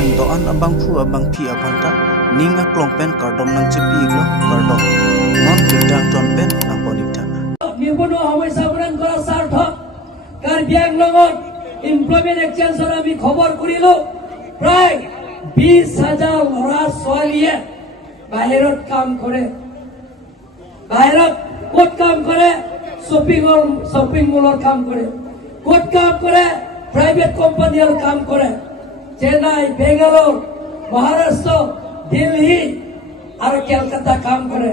yang doan abang pu abang pi abanta ninga klongpen kardom nang cepi iglo kardom non kirtang klongpen nang ponita নিবনুৱা সমস্যা সমাধান কৰাৰ স্বাৰ্থত Karbi আংলঙত employment এক্সচেঞ্জৰ আমি খবৰ কৰিলো প্ৰায় 20,000 ল'ৰা ছোৱালীয়ে বাহিৰত কাম কৰে বাহিৰত ক'ত কাম কৰে শ্বপিং মলত কাম কৰে ক'ত কাম কৰে প্ৰাইভেট কোম্পানীৰ কাম কৰে চেন্নাই বেংগালোৰ মহাৰাষ্ট্ৰ দিল্লী আৰু কলকাতা কাম কৰে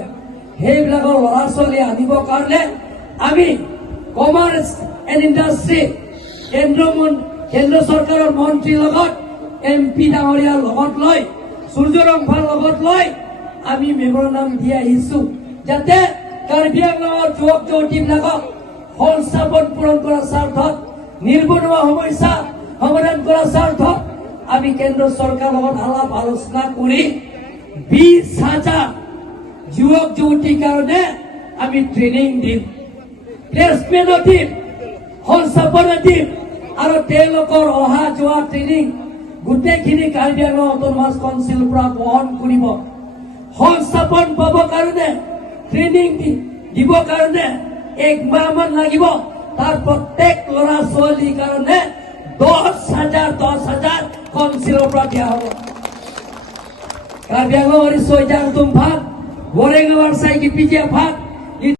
সেইবিলাকৰ ল'ৰা ছোৱালী আনিবৰ কাৰণে আমি কমাৰ্চ এণ্ড ইণ্ডাষ্ট্ৰী কেন্দ্ৰ চৰকাৰৰ মন্ত্ৰীৰ লগত এমপি ডাঙৰীয়াৰ লগত লৈ সূৰ্যৰংফাৰ লগত লৈ আমি মেমৰেণ্ডাম দি আহিছো যাতে কাৰ্বি আংলঙৰ যুৱক যুৱতীবিলাকক সংস্থাপন পূৰণ কৰাৰ স্বাৰ্থত নিবনুৱা সমস্যা সমাধান কৰাৰ স্বাৰ্থত আমি কেন্দ্ৰ চৰকাৰৰ লগত আলাপ আলোচনা কৰি 20,000 যুৱক যুৱতীৰ কাৰণে আমি ট্ৰেইনিং দিম প্লেচমেণ্ট দিম সংস্থাপন দিম আৰু তেওঁলোকৰ অহা যোৱা ট্ৰেইনিং গোটেইখিনি কাৰ্বি আংলং অট'নমাছ কাউন্সিলৰ পৰা বহন কৰিব সংস্থাপন পাব কাৰণে ট্ৰেইনিং দিবৰ কাৰণে 1 মাহমান লাগিব তাৰ প্ৰত্যেক ল'ৰা ছোৱালীৰ কাৰণে 10,000 কাউন্সিলৰ পৰা দিয়া হ'ব কাৰ্বি আংলঙৰ ছয়জাং তুমফাত গোৰেগাঁৱৰ চাইকি পিজিয়া ফাট